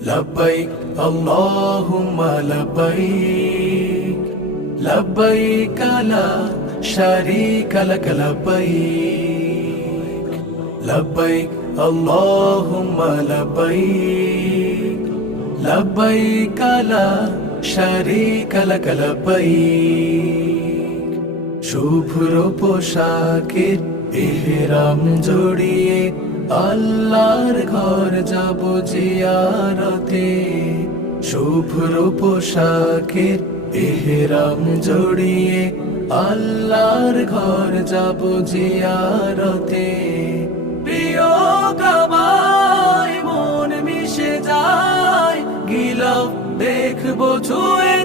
لبيك اللهم لبيك لبيك لا شريك لك لبيك لبيك اللهم لبيك لبيك لا شريك لك لبيك শুভ্র পোশাকের ইহরাম জড়িয়ে আল্লাহর ঘর যাব জিয়ারতে শুভ্র পোশাকের ইহরাম জড়িয়ে আল্লাহর ঘর যাব জিয়ারতে প্রিয় কাবায় মন মিশে যায় গিলাফ দেখবো ছুঁয়ে